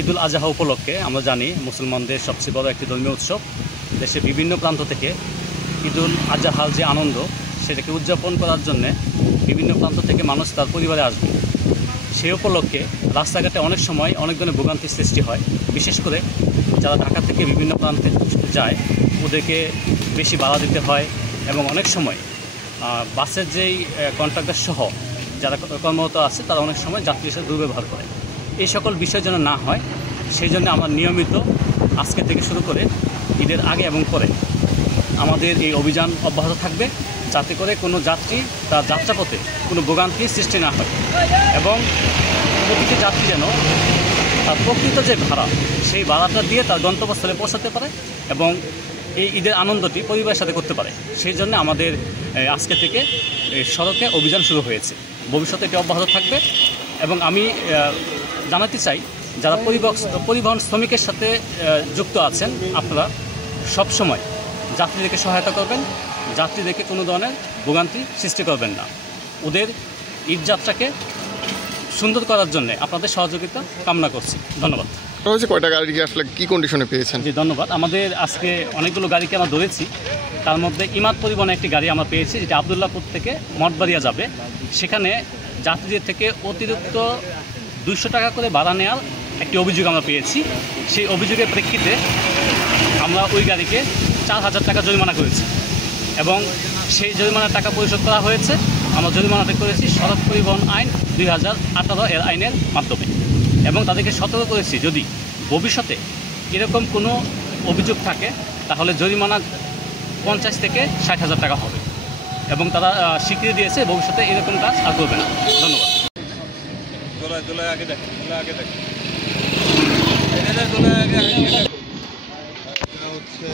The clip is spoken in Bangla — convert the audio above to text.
ঈদুল আজহা উপলক্ষে আমরা জানি মুসলমানদের সবচেয়ে বড় একটি ধর্মীয় উৎসব। দেশের বিভিন্ন প্রান্ত থেকে ঈদুল আজহার যে আনন্দ সেটাকে উদযাপন করার জন্যে বিভিন্ন প্রান্ত থেকে মানুষ তার পরিবারে আসবে। সেই উপলক্ষে রাস্তাঘাটে অনেক সময় অনেক ধরনের ভোগান্তির সৃষ্টি হয়। বিশেষ করে যারা ঢাকা থেকে বিভিন্ন প্রান্তে যায় ওদেরকে বেশি ভাড়া দিতে হয় এবং অনেক সময় বাসের যেই কন্ট্রাক্টর সহ যারা কর্মরত আছে তারা অনেক সময় যাত্রীর সাথে দুর্ব্যবহার করে। এই সকল বিষয় যেন না হয় সেই জন্য আমরা নিয়মিত আজকে থেকে শুরু করে ঈদের আগে এবং পরে আমাদের এই অভিযান অব্যাহত থাকবে, যাতে করে কোনো যাত্রী তার যাত্রাপথে কোনো ভোগান্তির সৃষ্টি না হয় এবং প্রতিটি যাত্রী যেন তার প্রকৃত যে ভাড়া সেই ভাড়াটা দিয়ে তার গন্তব্যস্থলে পৌঁছাতে পারে এবং এই ঈদের আনন্দটি পরিবারের সাথে করতে পারে। সেই জন্য আমাদের আজকে থেকে সড়কে অভিযান শুরু হয়েছে। ভবিষ্যতে এটি অব্যাহত থাকবে এবং আমি জানাতে চাই যারা পরিবহন শ্রমিকের সাথে যুক্ত আছেন আপনারা সবসময় যাত্রীদেরকে সহায়তা করবেন, যাত্রীদেরকে কোনো ধরনের ভোগান্তি সৃষ্টি করবেন না। ওদের ঈদযাত্রাকে সুন্দর করার জন্য আপনাদের সহযোগিতা কামনা করছি। ধন্যবাদ। কয়টা গাড়ি আসলে কী কন্ডিশনে পেয়েছেন? জি ধন্যবাদ। আমাদের আজকে অনেকগুলো গাড়িকে আমরা ধরেছি। তার মধ্যে ইমাদ পরিবহনে একটি গাড়ি আমরা পেয়েছি যেটা আবদুল্লাহপুর থেকে মঠবাড়িয়া যাবে। সেখানে যাত্রীদের থেকে অতিরিক্ত 200 টাকা করে ভাড়া নেওয়ার একটি অভিযোগ আমরা পেয়েছি। সেই অভিযোগের প্রেক্ষিতে আমরা ওই গাড়িকে 4000 টাকা জরিমানা করেছি এবং সেই জরিমানার টাকা পরিশোধ করা হয়েছে। আমরা জরিমানাটা করেছি সড়ক পরিবহন আইন 2018 এর আইনের মাধ্যমে এবং তাদেরকে সতর্ক করেছি যদি ভবিষ্যতে এরকম কোনো অভিযোগ থাকে তাহলে জরিমানা 50 থেকে 60,000 টাকা হবে এবং তারা স্বীকৃতি দিয়েছে ভবিষ্যতে এরকম কাজ আর করবে না। ধন্যবাদ। হচ্ছে